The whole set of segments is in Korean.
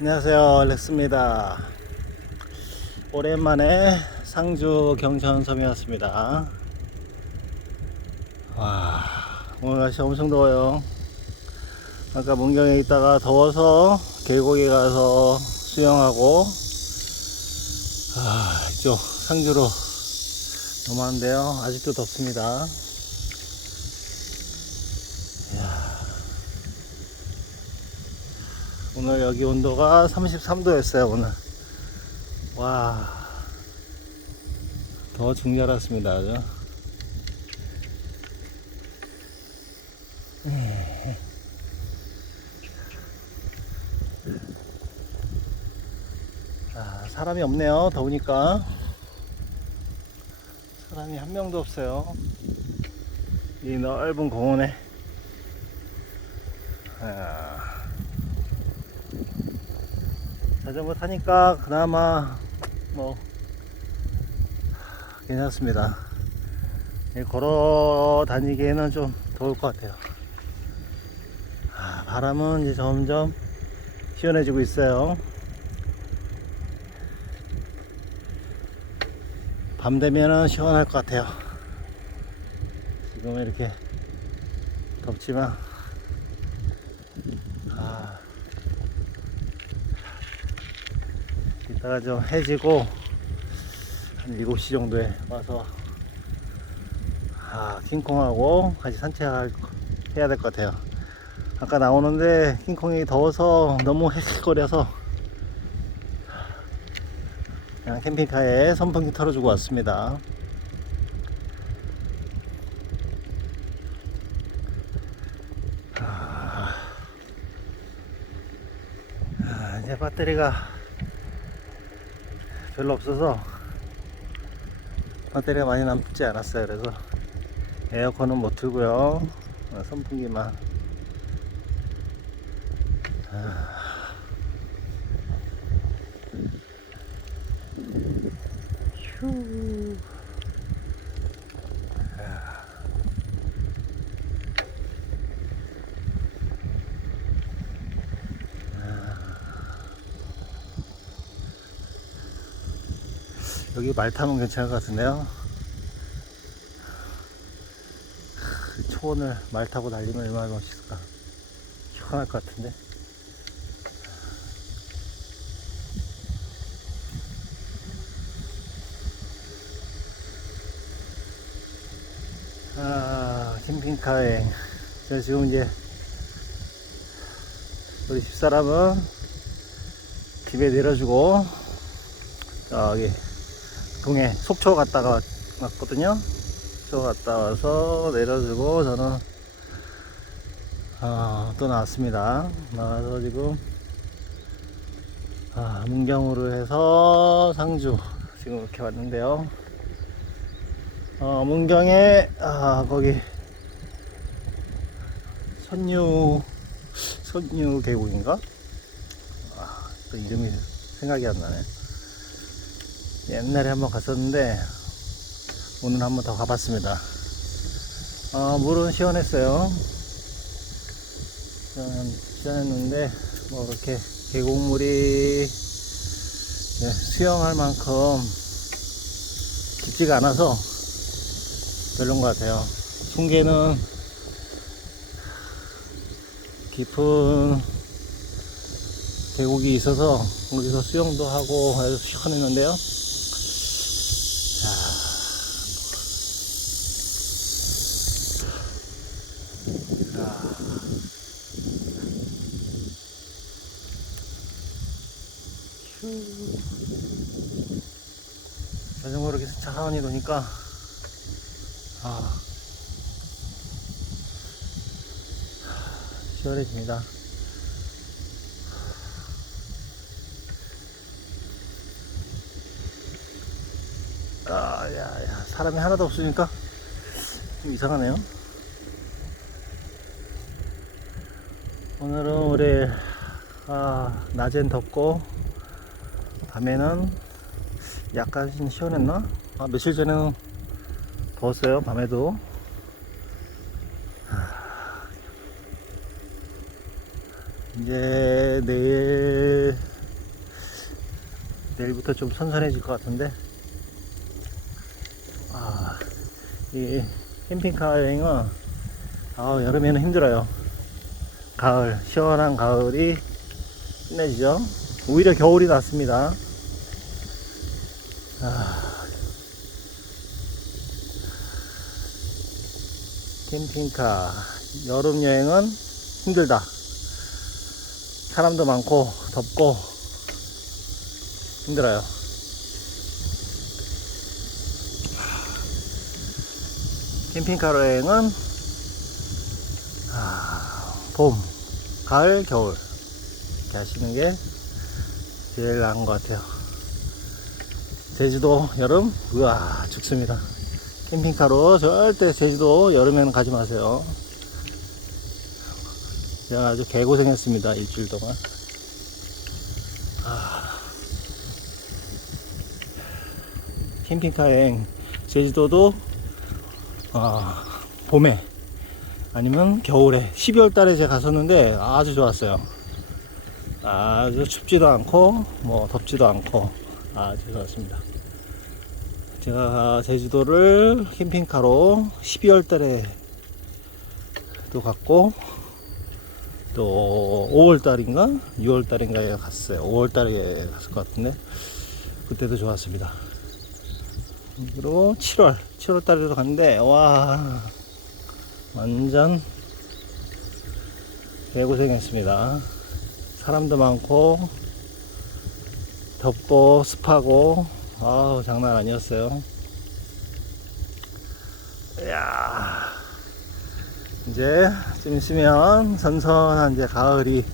안녕하세요 렉스입니다. 오랜만에 상주 경천섬에 왔습니다. 와 오늘 날씨 엄청 더워요. 아까 문경에 있다가 더워서 계곡에 가서 수영하고 아 이쪽 상주로 넘어왔는데요. 아직도 덥습니다. 이야. 오늘 여기 온도가 33도였어요 오늘. 와더 중잘 알았습니다 아주. 아, 사람이 없네요. 더우니까. 사람이 한 명도 없어요. 이 넓은 공원에. 아, 자전거 타니까 그나마 뭐 괜찮습니다. 예, 걸어 다니기에는 좀 더울 것 같아요. 아, 바람은 이제 점점 시원해지고 있어요. 밤 되면은 시원할 것 같아요. 지금 이렇게 덥지만, 아, 이따가 좀 해지고, 한 7시 정도에 와서, 아, 킹콩하고 같이 산책해야 될 것 같아요. 아까 나오는데 킹콩이 더워서 너무 그냥 캠핑카에 선풍기 털어주고 왔습니다. 아, 아, 이제 배터리가 별로 없어서 배터리가 많이 남지 않았어요. 그래서 에어컨은 못 틀고요. 어, 선풍기만. 아, 휴. 여기 말 타면 괜찮을 것 같은데요. 크, 초원을 말 타고 달리면 얼마나 멋있을까. 시원할 것 같은데. 아, 캠핑카에. 저 지금 이제 우리 집사람은 집에 내려주고 저기 동해 속초 갔다가 왔거든요. 속초 갔다 와서 내려주고 저는 아, 또 나왔습니다. 나와서 지금 아, 문경으로 해서 상주 지금 이렇게 왔는데요. 어, 문경에 아, 거기 선유 선유 계곡인가? 아, 또 이름이 생각이 안 나네. 옛날에 한번 갔었는데 오늘 한번 더 가봤습니다. 어, 물은 시원했어요. 시원, 시원했는데 뭐 이렇게 계곡물이 네, 수영할 만큼 깊지가 않아서 별론 것 같아요. 숭계는 깊은 계곡이 있어서 거기서 수영도 하고 아주 시원했는데요. 자, 자. 휴. 자전거로 이렇게 천천히 도니까 아, 시원해집니다. 아, 야, 야, 사람이 하나도 없으니까 좀 이상하네요. 오늘은 우리 아, 낮엔 덥고 밤에는 약간 시원했나? 아, 며칠 전에는 더웠어요, 밤에도. 하, 이제 내일, 내일부터 좀 선선해질 것 같은데. 아, 이 캠핑카 여행은, 아, 여름에는 힘들어요. 가을, 시원한 가을이 끝내주죠. 오히려 겨울이 낫습니다. 아, 캠핑카 여름 여행은 힘들다. 사람도 많고 덥고 힘들어요. 캠핑카 여행은 아, 봄, 가을, 겨울 이렇게 하시는 게 제일 나은 것 같아요. 제주도 여름 우와 죽습니다 캠핑카로 절대 제주도 여름에는 가지 마세요. 제가 아주 개고생했습니다 일주일 동안. 아, 캠핑카 여행 제주도도 아, 봄에 아니면 겨울에 12월 달에 제가 갔었는데 아주 좋았어요. 아주 춥지도 않고 뭐 덥지도 않고 아주 좋았습니다 제가 제주도를 캠핑카로 12월 달에 또 갔고 또 5월 달인가? 6월 달인가에 갔어요. 5월 달에 갔을 것 같은데 그때도 좋았습니다. 그리고 7월 7월 달에도 갔는데 와 완전 대고생했습니다. 사람도 많고 덥고 습하고 아우 장난 아니었어요. 이야. 이제 좀 있으면 선선한 이제 가을이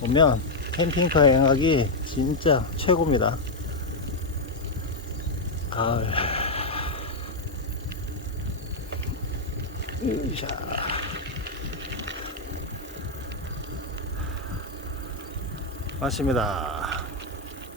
오면 캠핑카 여행하기 진짜 최고입니다. 가을. 으샤 맞습니다